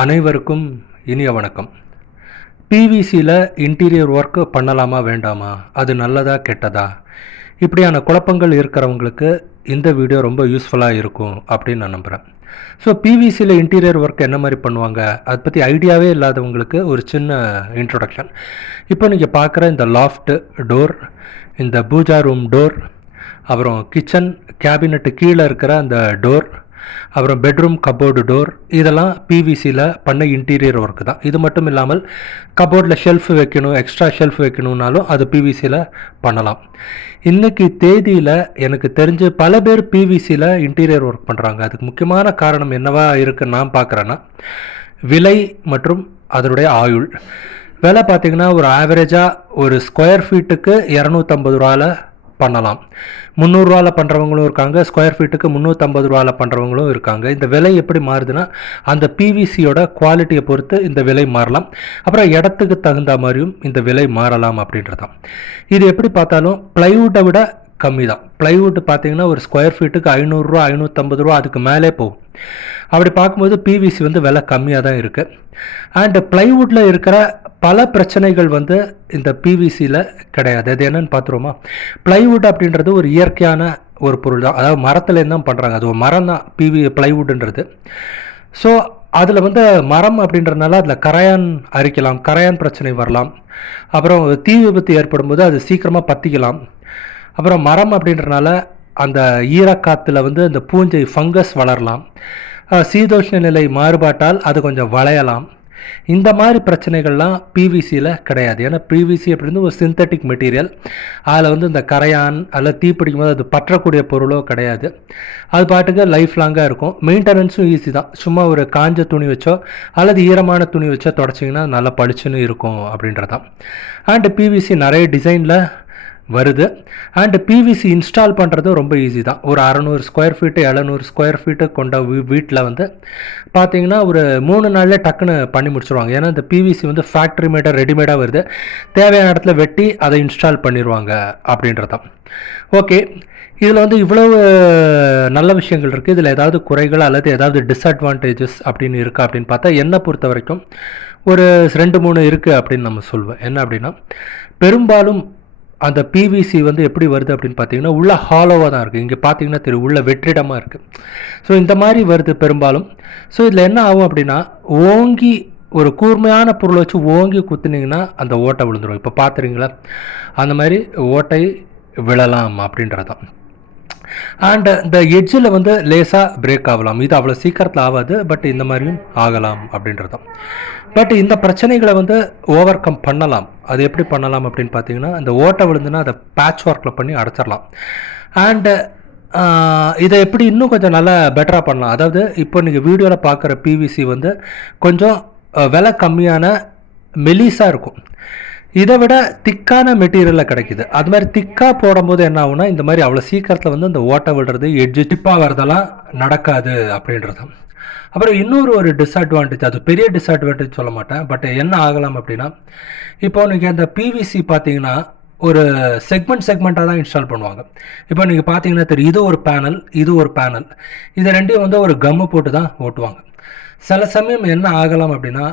அனைவருக்கும் இனிய வணக்கம். பிவிசியில் இன்டீரியர் ஒர்க் பண்ணலாமா வேண்டாமா, அது நல்லதா கெட்டதா, இப்படியான குழப்பங்கள் இருக்கிறவங்களுக்கு இந்த வீடியோ ரொம்ப யூஸ்ஃபுல்லாக இருக்கும் அப்படின்னு நான் நம்புகிறேன். ஸோ பிவிசியில் இன்டீரியர் ஒர்க் என்ன மாதிரி பண்ணுவாங்க, அதை பற்றி ஐடியாவே இல்லாதவங்களுக்கு ஒரு சின்ன இன்ட்ரொடக்ஷன். இப்போ நீங்கள் பார்க்குற இந்த லாஃப்ட் டோர், இந்த பூஜா ரூம் டோர், அப்புறம் கிச்சன் கேபினெட்டு கீழே இருக்கிற அந்த டோர், அப்புறம் பெட்ரூம் கபோர்டு டோர், இதெல்லாம் பிவிசியில் பண்ண இன்டீரியர் ஒர்க்கு தான். இது மட்டும் இல்லாமல் கபோர்டில் ஷெல்ஃப் வைக்கணும், எக்ஸ்ட்ரா ஷெல்ஃப் வைக்கணுன்னாலும் அது பிவிசியில் பண்ணலாம். இன்றைக்கி தேதியில் எனக்கு தெரிஞ்சு பல பேர் பிவிசியில் இன்டீரியர் ஒர்க் பண்ணுறாங்க. அதுக்கு முக்கியமான காரணம் என்னவா இருக்குன்னு நான் பார்க்குறேன்னா, விலை மற்றும் அதனுடைய ஆயுள். விலை பார்த்திங்கன்னா ஒரு ஆவரேஜாக ஒரு ஸ்கொயர் ஃபீட்டுக்கு 250 ரூபாவில் பண்ணலாம். 300 ரூபாவில் பண்ணுறவங்களும் இருக்காங்க, ஸ்கொயர் ஃபீட்டுக்கு 350 ரூபாவில் பண்ணுறவங்களும் இருக்காங்க. இந்த விலை எப்படி மாறுதுன்னா, அந்த பிவிசியோட குவாலிட்டியை பொறுத்து இந்த விலை மாறலாம். அப்புறம் இடத்துக்கு தகுந்த மாதிரியும் இந்த விலை மாறலாம் அப்படின்றதான். இது எப்படி பார்த்தாலும் ப்ளைவுட்டை விட கம்மி தான். ப்ளைவுட் பார்த்தீங்கன்னா ஒரு ஸ்கொயர் ஃபீட்டுக்கு 500 ரூபா 550 ரூபா அதுக்கு மேலே போகும். அப்படி பார்க்கும்போது பிவிசி விலை கம்மியாக தான் இருக்குது. அண்டு ப்ளைவுட்டில் இருக்கிற பல பிரச்சனைகள் இந்த பிவிசியில் கிடையாது. அது என்னன்னு பார்த்துருவோமா? ப்ளைவுட் அப்படின்றது ஒரு இயற்கையான ஒரு பொருள் தான். அதாவது மரத்துலேருந்து தான் பண்ணுறாங்க. அது ஒரு மரம் தான் ப்ளைவுட்ன்றது. ஸோ அதில் மரம் அப்படின்றதுனால அதில் கரையான் அரிக்கலாம், கரையான் பிரச்சனை வரலாம். அப்புறம் தீ விபத்து ஏற்படும் போது அது சீக்கிரமாக பற்றிக்கலாம். அப்புறம் மரம் அப்படின்றனால அந்த ஈரக்காற்றுல அந்த பூஞ்சை ஃபங்கஸ் வளரலாம். சீதோஷ்ண நிலை மாறுபாட்டால் அது கொஞ்சம் வளையலாம். இந்த மாதிரி பிரச்சனைகள்லாம் பிவிசியில் கிடையாது. ஏன்னா பிவிசி அப்படின்றது ஒரு சிந்தட்டிக் மெட்டீரியல். அதில் இந்த கரையான் அல்லது தீ பிடிக்கும் போது அது பற்றக்கூடிய பொருளோ கிடையாது. அது பாட்டுக்கு லைஃப் லாங்காக இருக்கும். மெயின்டெனன்ஸும் ஈஸி தான். சும்மா ஒரு காஞ்ச துணி வச்சோ அல்லது ஈரமான துணி வச்சோ தொடச்சிங்கன்னா நல்லா பளிச்சுன்னு இருக்கும் அப்படின்றதான். அண்டு பிவிசி நிறைய டிசைனில் வருது. அண்டு பிவிசி இன்ஸ்டால் பண்ணுறது ரொம்ப ஈஸி தான். ஒரு 600 ஸ்கொயர் ஃபீட்டு 700 ஸ்கொயர் ஃபீட்டு கொண்ட வீட்டில் பார்த்தீங்கன்னா ஒரு 3 நாளில் டக்குன்னு பண்ணி முடிச்சுருவாங்க. ஏன்னா இந்த பிவிசி ஃபேக்ட்ரி மேடாக ரெடிமேடாக வருது. தேவையான இடத்துல வெட்டி அதை இன்ஸ்டால் பண்ணிடுவாங்க அப்படின்றதான். ஓகே, இதில் இவ்வளவு நல்ல விஷயங்கள் இருக்குது. இதில் ஏதாவது குறைகள் அல்லது ஏதாவது டிஸ்அட்வான்டேஜஸ் அப்படின்னு இருக்கா அப்படின்னு பார்த்தா, என்னை பொறுத்த வரைக்கும் ஒரு 2-3 இருக்குது அப்படின்னு நம்ம சொல்லுவேன். என்ன அப்படின்னா, பெரும்பாலும் அந்த பிவிசி எப்படி வருது அப்படின்னு பார்த்தீங்கன்னா, உள்ள ஹாலோவாக தான் இருக்குது. இங்கே பார்த்தீங்கன்னா தெரியும், உள்ள வெற்றிடமாக இருக்குது. ஸோ இந்த மாதிரி வருது பெரும்பாலும். ஸோ இதில் என்ன ஆகும் அப்படின்னா, ஓங்கி ஒரு கூர்மையான பொருளை வச்சு ஓங்கி குத்துனீங்கன்னா அந்த ஓட்டை விழுந்துடும். இப்போ பார்த்துறீங்களா, அந்த மாதிரி ஓட்டை விழலாம் அப்படின்றதான். அண்ட் இந்த எட்ஜில் லேசாக பிரேக் ஆகலாம். இது அவ்வளோ சீக்கிரத்தில் ஆகாது, பட் இந்த மாதிரியும் ஆகலாம் அப்படின்றதான். பட் இந்த பிரச்சனைகளை ஓவர் கம் பண்ணலாம். அது எப்படி பண்ணலாம் அப்படின்னு பார்த்தீங்கன்னா, அந்த ஓட்டை விழுந்துன்னா அதை பேட்ச் ஒர்க்கில் பண்ணி அடைச்சிடலாம். அண்டு இதை எப்படி இன்னும் கொஞ்சம் நல்லா பெட்டராக பண்ணலாம். அதாவது இப்போ நீங்கள் வீடியோவில் பார்க்குற பிவிசி கொஞ்சம் விலை கம்மியான மெலிசாக இருக்கும். இதை விட திக்கான மெட்டீரியலில் கிடைக்குது. அது மாதிரி திக்காக போடும்போது என்ன ஆகுனா, இந்த மாதிரி அவ்வளோ சீக்கிரத்தில் அந்த ஓட்டை விடுறது, எட்ஜு டிப்பாக வரதெல்லாம் நடக்காது அப்படின்றது. அப்புறம் இன்னொரு டிஸ்அட்வான்டேஜ், அது பெரிய டிஸ்அட்வான்டேஜ் சொல்ல மாட்டேன், பட் என்ன ஆகலாம் அப்படின்னா, இப்போ நீங்கள் அந்த பிவிசி பார்த்தீங்கன்னா ஒரு செக்மெண்ட்டாக தான் இன்ஸ்டால் பண்ணுவாங்க. இப்போ நீங்கள் பார்த்தீங்கன்னா தெரியும், இது ஒரு பேனல், இது ஒரு பேனல். இது ரெண்டையும் ஒரு கம்மு போட்டு தான் ஓட்டுவாங்க. சில சமயம் என்ன ஆகலாம் அப்படின்னா,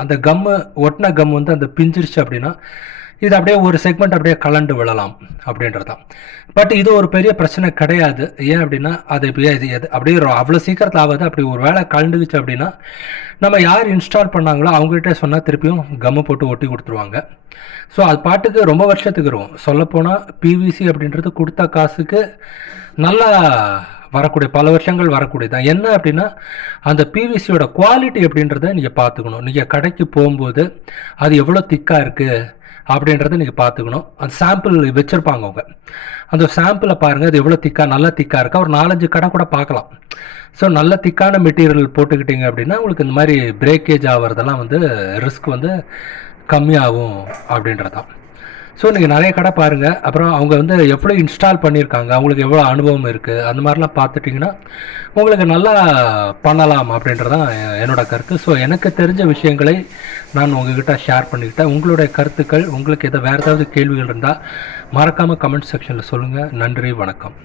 அந்த கம்மு ஒட்டின கம் அந்த பிஞ்சிருச்சு அப்படின்னா, இது அப்படியே ஒரு செக்மெண்ட் அப்படியே கலண்டு விழலாம் அப்படின்றதான். பட் இது ஒரு பெரிய பிரச்சனை கிடையாது. ஏன் அப்படின்னா, அது அப்படியே அவ்வளோ சீக்கிரத்தில் ஆகாது. அப்படி ஒரு வேளை கலண்டுக்குச்சு அப்படின்னா, நம்ம யார் இன்ஸ்டால் பண்ணாங்களோ அவங்ககிட்ட சொன்னால் திருப்பியும் கம்மு போட்டு ஒட்டி கொடுத்துருவாங்க. ஸோ அது பாட்டுக்கு ரொம்ப வருஷத்துக்கு இருக்கும். சொல்லப்போனால் பிவிசி அப்படின்றது கொடுத்த காசுக்கு நல்லா வரக்கூடிய, பல வருஷங்கள் வரக்கூடியதான். என்ன அப்படின்னா, அந்த பிவிசியோட குவாலிட்டி அப்படின்றத நீங்கள் பார்த்துக்கணும். நீங்கள் கடைக்கு போகும்போது அது எவ்வளோ திக்காக இருக்குது அப்படின்றத நீங்கள் பார்த்துக்கணும். அந்த சாம்பிள் வச்சுருப்பாங்க அவங்க. அந்த சாம்பிளை பாருங்கள், அது எவ்வளோ நல்லா திக்காக இருக்கா. ஒரு 4-5 கடை கூட பார்க்கலாம். ஸோ நல்ல திக்கான மெட்டீரியல் போட்டுக்கிட்டீங்க அப்படின்னா உங்களுக்கு இந்த மாதிரி பிரேக்கேஜ் ஆகிறதெல்லாம் ரிஸ்க் கம்மியாகும் அப்படின்றதான். ஸோ நீங்கள் நிறைய கடை பாருங்கள். அப்புறம் அவங்க எவ்வளோ இன்ஸ்டால் பண்ணியிருக்காங்க, அவங்களுக்கு எவ்வளோ அனுபவம் இருக்குது, அந்த மாதிரிலாம் பார்த்துட்டிங்கன்னா உங்களுக்கு நல்லா பண்ணலாம் அப்படின்றதான் என்னோட கருத்து. ஸோ எனக்கு தெரிஞ்ச விஷயங்களை நான் உங்ககிட்ட ஷேர் பண்ணிக்கிட்டேன். உங்களுடைய கருத்துக்கள், உங்களுக்கு வேறு ஏதாவது கேள்விகள் இருந்தால் மறக்காமல் கமெண்ட் செக்ஷனில் சொல்லுங்கள். நன்றி, வணக்கம்.